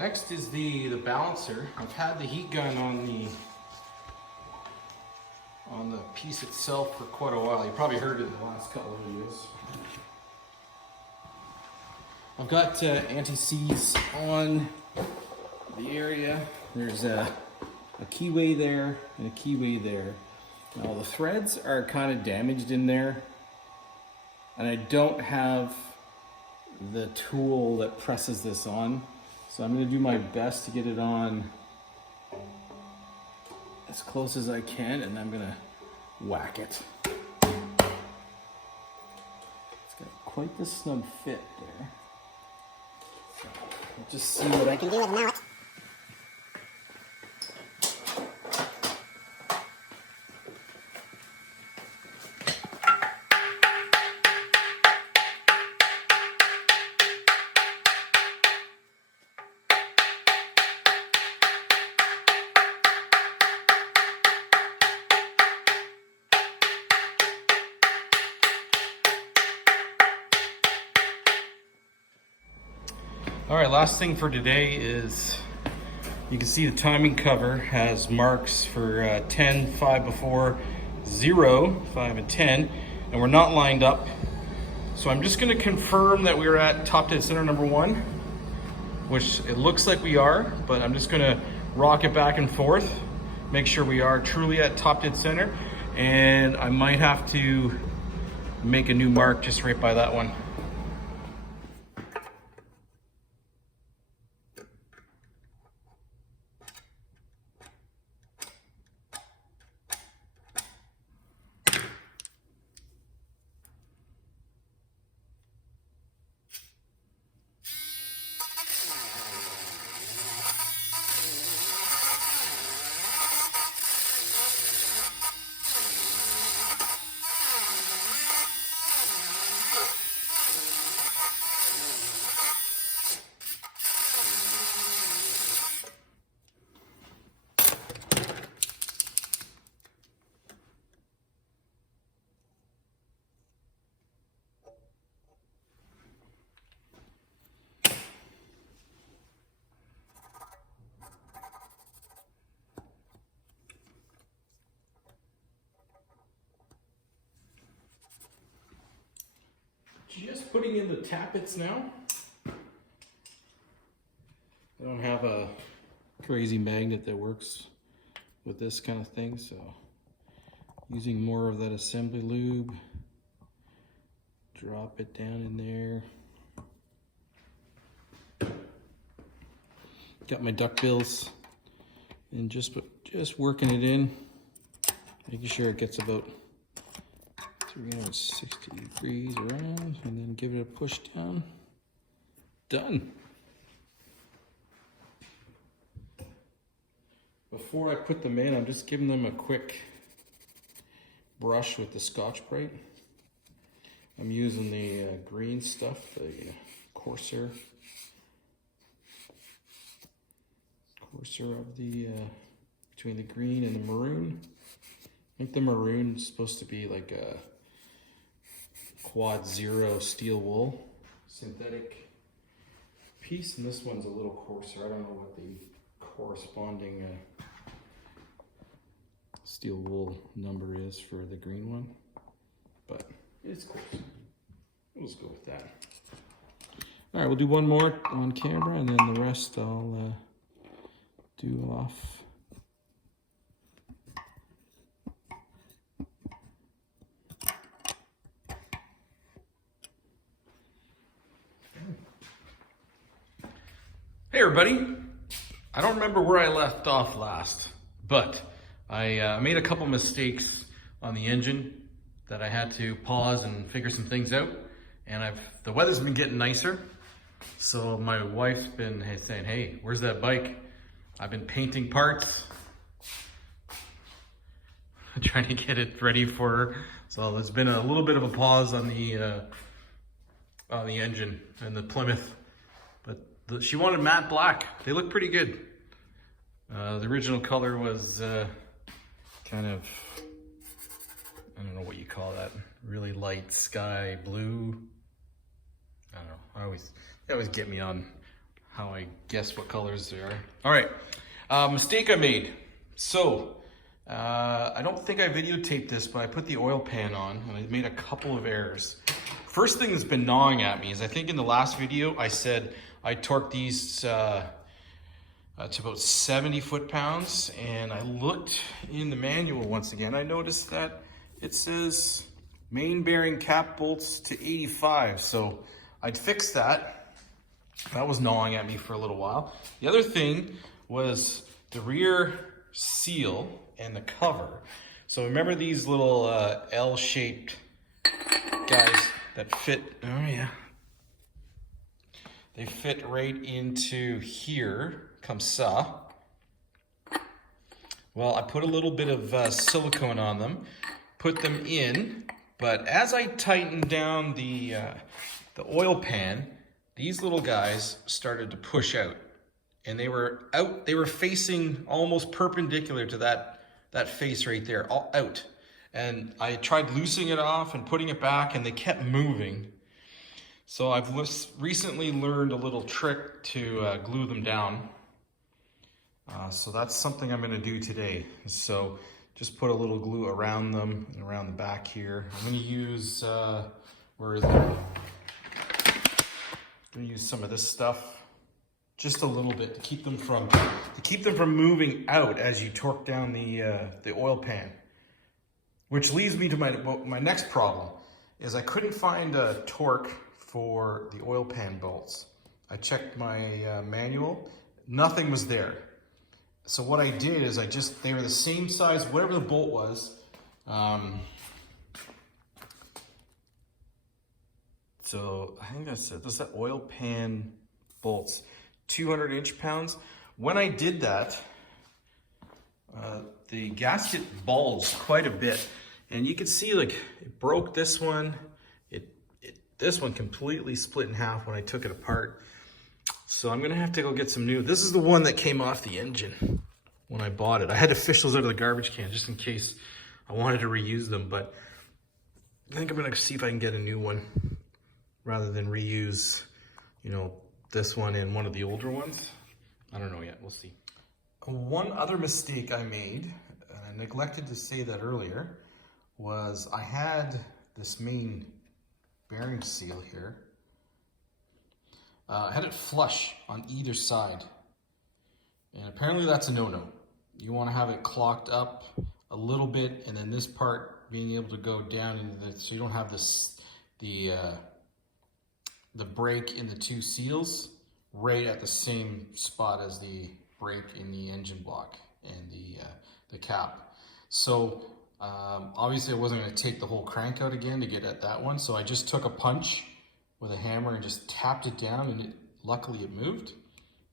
Next is the balancer. I've had the heat gun on the piece itself for quite a while. You probably heard it in the last couple of videos. I've got anti-seize on the area. There's a keyway there and a keyway there. Now the threads are kind of damaged in there, and I don't have the tool that presses this on. So I'm going to do my best to get it on as close as I can, and I'm going to whack it. It's got quite the snug fit there. So I'll just see what I can do with it. All right, last thing for today is you can see the timing cover has marks for 10, 5 before, 0, 5 and 10, and we're not lined up. So I'm just gonna confirm that we're at top dead center number 1, which it looks like we are, but I'm just gonna rock it back and forth, make sure we are truly at top dead center, and I might have to make a new mark just right by that one. Just putting in the tappets now. I don't have a crazy magnet that works with this kind of thing, so using more of that assembly lube. Drop it down in there. Got my duckbills and just working it in, making sure it gets about 360 degrees around, and then give it a push down. Done. Before I put them in, I'm just giving them a quick brush with the Scotch-Brite. I'm using the green stuff, the Corsair of the between the green and the maroon. I think the maroon is supposed to be like a quad 0 steel wool synthetic piece, and this one's a little coarser. I don't know what the corresponding steel wool number is for the green one, but it's coarse. We'll just go with that. All right, we'll do one more on camera, and then the rest I'll do off. Hey everybody, I don't remember where I left off last, but I made a couple mistakes on the engine that I had to pause and figure some things out, and the weather's been getting nicer, so my wife's been saying, hey, where's that bike? I've been painting parts, trying to get it ready for her, so there's been a little bit of a pause on the engine and the Plymouth. She wanted matte black. They look pretty good. The original color was kind of, I don't know what you call that, really light sky blue. I don't know. They always get me on how I guess what colors they are. All right, mistake I made. So, I don't think I videotaped this, but I put the oil pan on and I made a couple of errors. First thing that's been gnawing at me is I think in the last video I said I torqued these to about 70 foot-pounds, and I looked in the manual once again. I noticed that it says main bearing cap bolts to 85, so I'd fixed that. That was gnawing at me for a little while. The other thing was the rear seal and the cover. So remember these little L-shaped guys that fit, oh yeah, they fit right into here, comme ça. Well, I put a little bit of silicone on them, put them in, but as I tightened down the oil pan, these little guys started to push out, and they were facing almost perpendicular to that face right there, all out. And I tried loosening it off and putting it back, and they kept moving. So I've recently learned a little trick to glue them down. So that's something I'm going to do today. So just put a little glue around them and around the back here. I'm going to use, where is it? I'm going to use some of this stuff, just a little bit, to keep them from moving out as you torque down the oil pan. Which leads me to my next problem, is I couldn't find a torque for the oil pan bolts. I checked my manual, nothing was there. So what I did is they were the same size, whatever the bolt was. So I think that's it. That's the oil pan bolts, 200 inch-pounds. When I did that, the gasket bulged quite a bit, and you can see like it broke this one. This one completely split in half when I took it apart. So I'm gonna have to go get some new. This is the one that came off the engine when I bought it. I had to fish those out of the garbage can just in case I wanted to reuse them, but I think I'm gonna see if I can get a new one rather than reuse, you know, this one and one of the older ones. I don't know yet, we'll see. One other mistake I made, and I neglected to say that earlier, was I had this main bearing seal here. I had it flush on either side, and apparently that's a no-no. You want to have it clocked up a little bit, and then this part being able to go down into the, so you don't have this the break in the two seals right at the same spot as the break in the engine block and the cap. So obviously I wasn't going to take the whole crank out again to get at that one, so I just took a punch with a hammer and just tapped it down, and luckily it moved.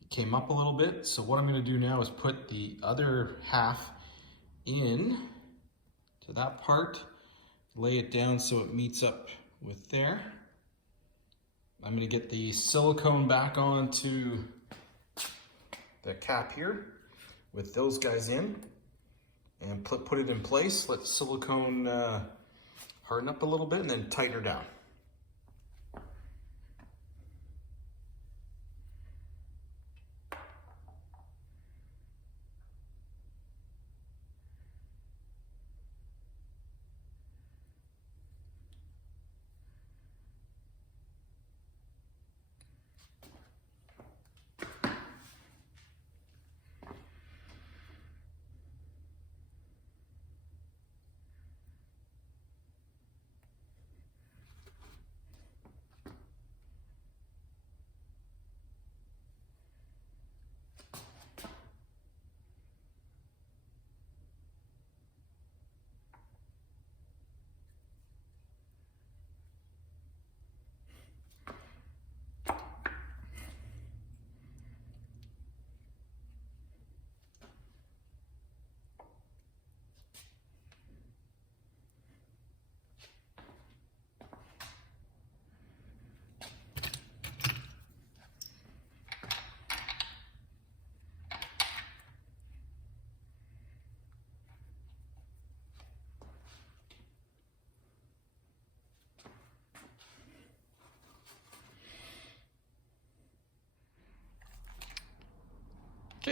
It came up a little bit. So what I'm going to do now is put the other half in to that part, lay it down so it meets up with there. I'm going to get the silicone back onto the cap here with those guys in, and put it in place, let the silicone harden up a little bit, and then tighten her down.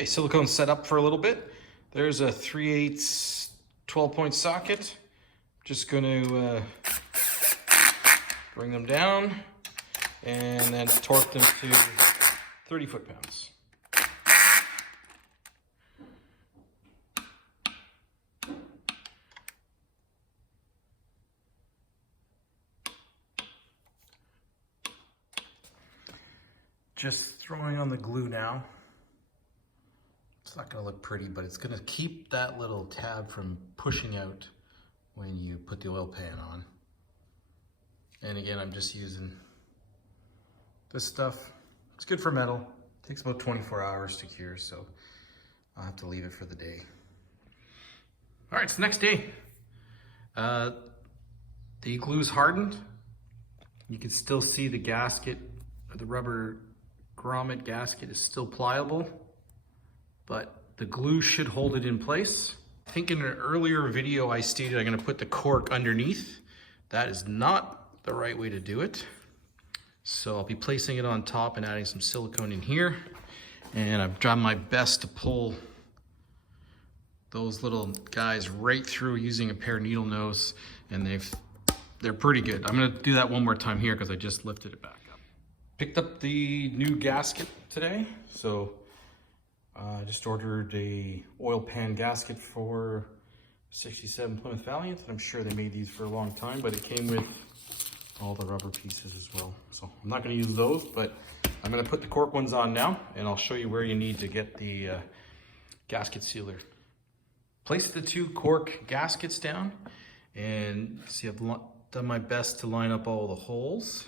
Okay, silicone set up for a little bit. There's a 3/8 12-point socket. Just going to bring them down and then torque them to 30 foot-pounds. Just throwing on the glue now. It's not going to look pretty, but it's going to keep that little tab from pushing out when you put the oil pan on. And again, I'm just using this stuff. It's good for metal. It takes about 24 hours to cure, so I'll have to leave it for the day. All right, it's the next day. The glue's hardened. You can still see the gasket, the rubber grommet gasket is still pliable, but the glue should hold it in place. I think in an earlier video I stated I'm going to put the cork underneath. That is not the right way to do it. So I'll be placing it on top and adding some silicone in here. And I've done my best to pull those little guys right through using a pair of needle nose, and they're pretty good. I'm going to do that one more time here because I just lifted it back up. Picked up the new gasket today, so I just ordered a oil pan gasket for 67 Plymouth Valiant. I'm sure they made these for a long time, but it came with all the rubber pieces as well. So I'm not going to use those, but I'm going to put the cork ones on now, and I'll show you where you need to get the gasket sealer. Place the two cork gaskets down, and see I've done my best to line up all the holes.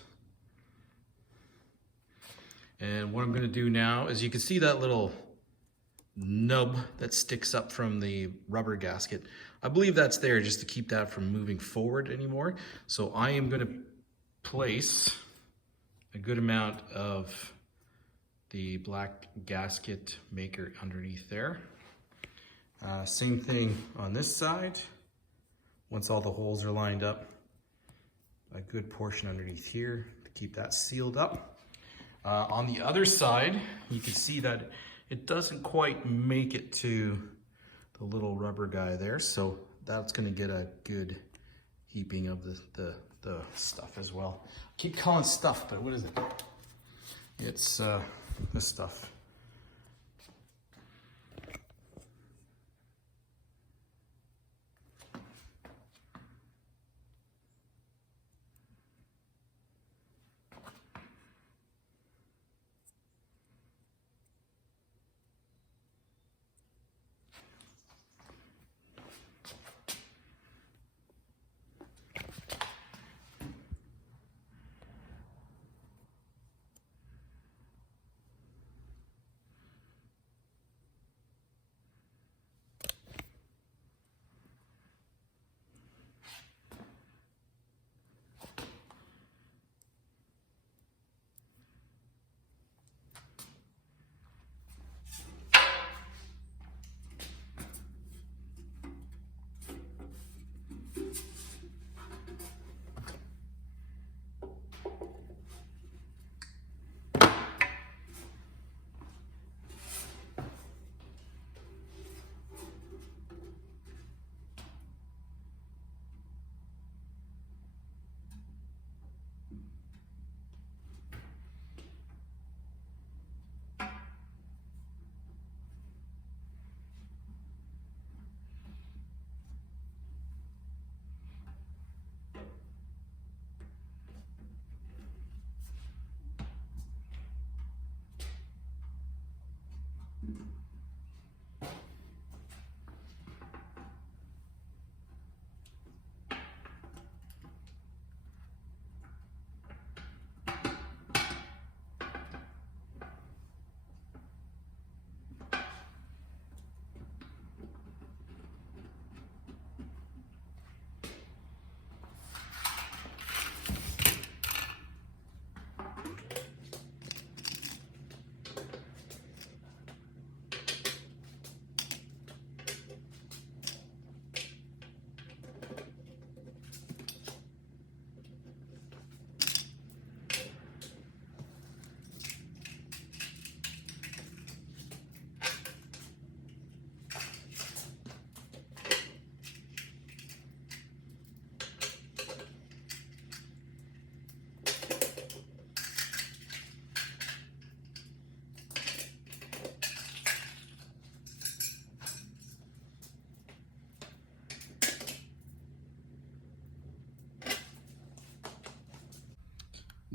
And what I'm going to do now is, you can see that little nub that sticks up from the rubber gasket. I believe that's there just to keep that from moving forward anymore. So I am going to place a good amount of the black gasket maker underneath there. Same thing on this side. Once all the holes are lined up, a good portion underneath here to keep that sealed up. On the other side, you can see that it doesn't quite make it to the little rubber guy there, so that's going to get a good heaping of the stuff as well. I keep calling stuff, but what is it? It's this stuff.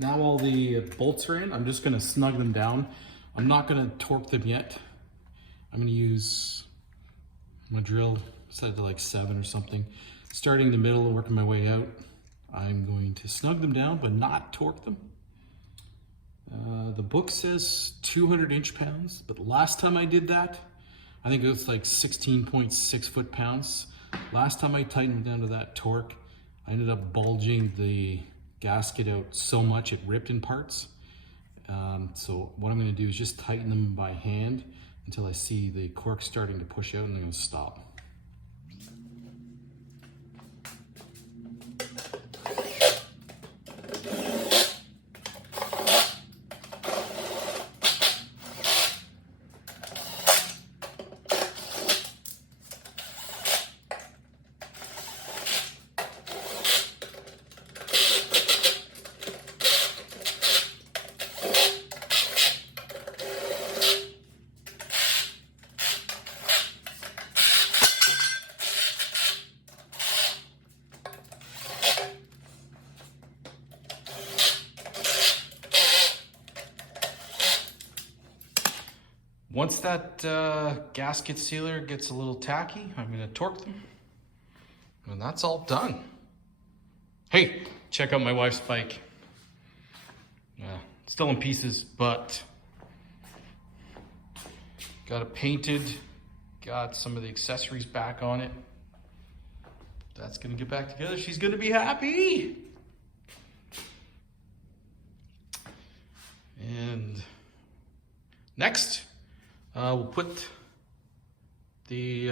Now all the bolts are in, I'm just gonna snug them down. I'm not gonna torque them yet. I'm gonna use my drill set to like 7 or something. Starting in the middle and working my way out. I'm going to snug them down, but not torque them. The book says 200 inch-pounds, but last time I did that, I think it was like 16.6 foot-pounds. Last time I tightened down to that torque, I ended up bulging the gasket out so much it ripped in parts. So what I'm going to do is just tighten them by hand until I see the cork starting to push out, and I'm going to stop. Once that gasket sealer gets a little tacky, I'm gonna torque them, and that's all done. Hey, check out my wife's bike. Still in pieces, but got it painted, got some of the accessories back on it. That's gonna get back together. She's gonna be happy. And next, we'll put the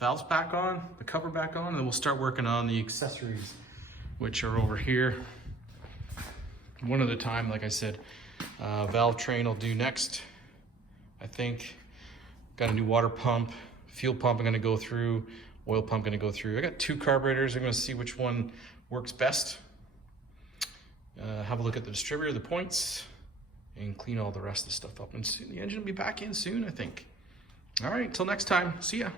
valves back on, the cover back on, and then we'll start working on the accessories, which are over here. One at a time, like I said. Valve train I'll do next. I think got a new water pump, fuel pump I'm gonna go through, oil pump gonna go through. I got 2 carburetors. I'm gonna see which one works best. Have a look at the distributor, the points, and clean all the rest of the stuff up. And soon the engine will be back in soon, I think. All right, till next time. See ya.